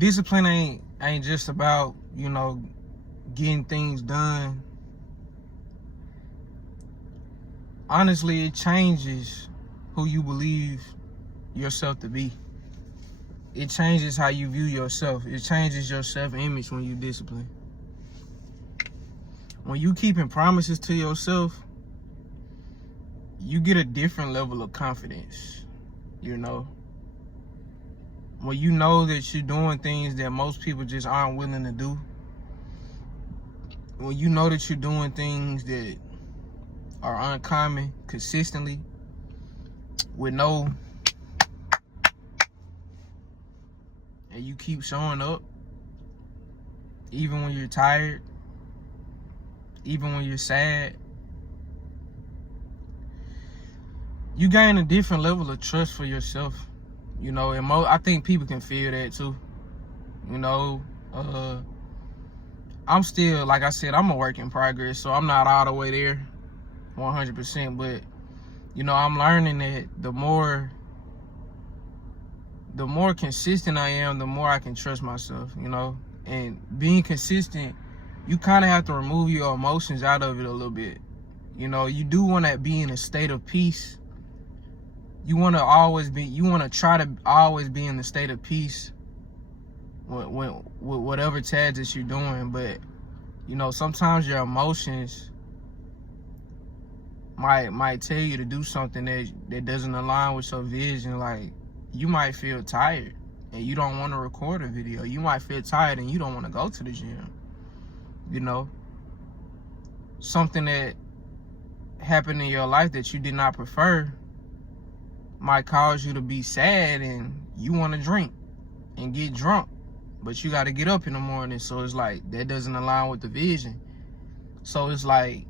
discipline ain't just about, you know, getting things done. Honestly, it changes who you believe yourself to be. It changes how you view yourself. It changes your self-image when you discipline. When you keeping promises to yourself, you get a different level of confidence, you know? When you know that you're doing things that most people just aren't willing to do. When you know that you're doing things that are uncommon consistently with no, and you keep showing up even when you're tired, even when you're sad, you gain a different level of trust for yourself, you know. And I think people can feel that too, you know. I'm still, like I said, I'm a work in progress, so I'm not all the way there 100%, but you know, I'm learning that the more consistent I am, the more I can trust myself, you know. And being consistent, you kind of have to remove your emotions out of it a little bit. You know, you do want to be in a state of peace. You want to try to always be in the state of peace with whatever task that you're doing. But, you know, sometimes your emotions might tell you to do something that doesn't align with your vision. Like, you might feel tired and you don't want to record a video. You might feel tired and you don't want to go to the gym. You know, something that happened in your life that you did not prefer might cause you to be sad and you want to drink and get drunk, but you got to get up in the morning. So it's like, that doesn't align with the vision. So it's like,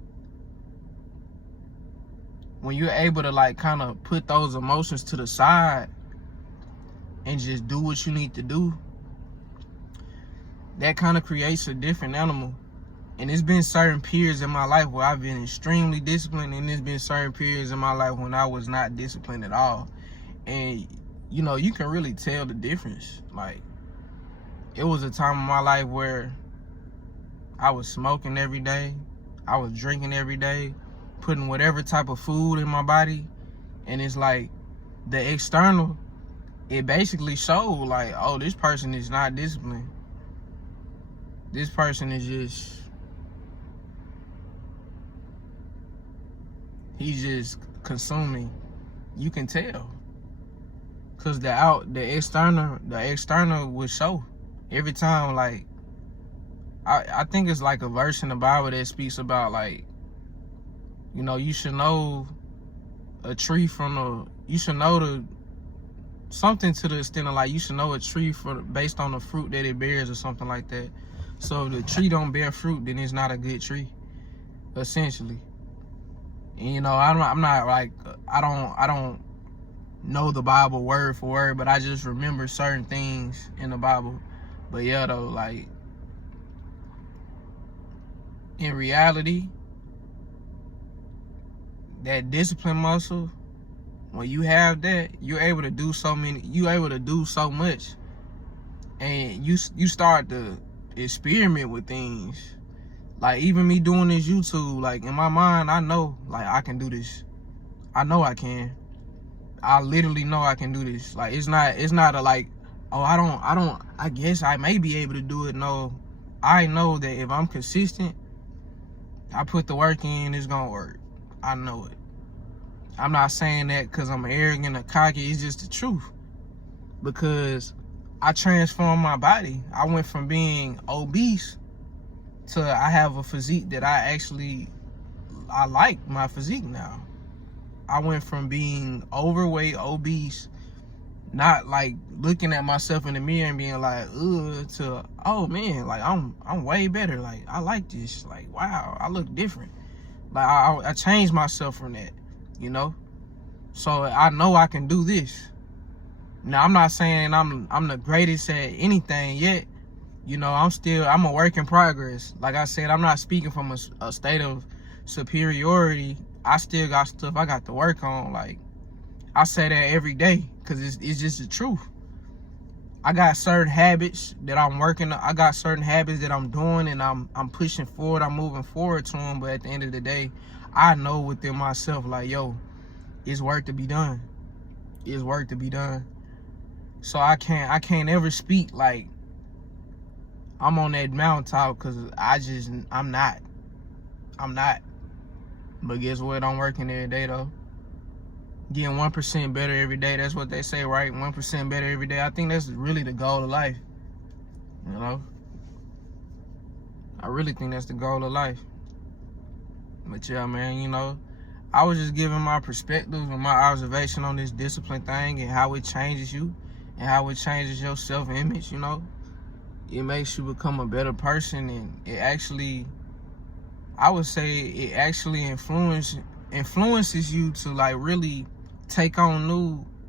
when you're able to like kind of put those emotions to the side and just do what you need to do, that kind of creates a different animal. And there's been certain periods in my life where I've been extremely disciplined, and there's been certain periods in my life when I was not disciplined at all. And, you know, you can really tell the difference. Like, it was a time in my life where I was smoking every day, I was drinking every day, putting whatever type of food in my body. And it's like, the external, it basically showed like, oh, this person is not disciplined. This person is just, he's just consuming. You can tell, cause the external would show every time. Like, I think it's like a verse in the Bible that speaks about, like, you know, you should know a tree you should know something to the extent of like, you should know a tree based on the fruit that it bears or something like that. So if the tree don't bear fruit, then it's not a good tree, essentially. And, you know, I'm not like, I don't know the Bible word for word, but I just remember certain things in the Bible. But yeah, though, like, in reality, that discipline muscle, when you have that, you're able to do so much, and you start to experiment with things. Like, even me doing this YouTube, like, in my mind, I know, like, I can do this. I know I can. I literally know I can do this. Like, it's not a like, oh, I guess I may be able to do it. No, I know that if I'm consistent, I put the work in, it's gonna work. I know it. I'm not saying that because I'm arrogant or cocky. It's just the truth. Because I transformed my body. I went from being obese to I have a physique that I like my physique now. I went from being overweight, obese, not like looking at myself in the mirror and being like, ugh, to, oh man, like I'm way better. Like, I like this. Like, wow, I look different. Like, I changed myself from that, you know? So I know I can do this. Now, I'm not saying I'm the greatest at anything yet. You know, I'm a work in progress. Like I said, I'm not speaking from a state of superiority. I still got stuff I got to work on. Like, I say that every day because it's just the truth. I got certain habits that I'm working. I got certain habits that I'm doing, and I'm pushing forward. I'm moving forward to them. But at the end of the day, I know within myself, like, yo, it's work to be done. It's work to be done. So I can't ever speak like I'm on that mountaintop, because I'm not. But guess what? I'm working every day though. Getting 1% better every day. That's what they say, right? 1% better every day. I think that's really the goal of life. You know? I really think that's the goal of life. But yeah, man, you know, I was just giving my perspective and my observation on this discipline thing and how it changes you and how it changes your self-image, you know? It makes you become a better person, and it actually, I would say it actually influences you to like really take on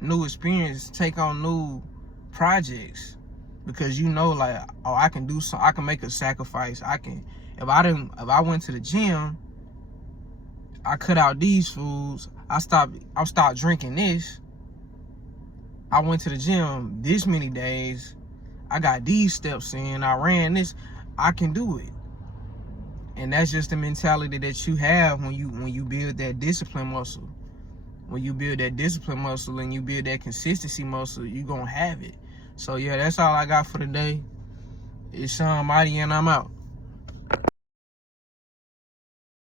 new experience, take on new projects, because you know, like, oh, I can do something, I can make a sacrifice. If I went to the gym, I cut out these foods, I stopped drinking this, I went to the gym this many days, I got these steps in, I ran this, I can do it. And that's just the mentality that you have when you build that discipline muscle. When you build that discipline muscle and you build that consistency muscle, you're going to have it. So, yeah, that's all I got for today. It's Sean Mighty, and I'm out.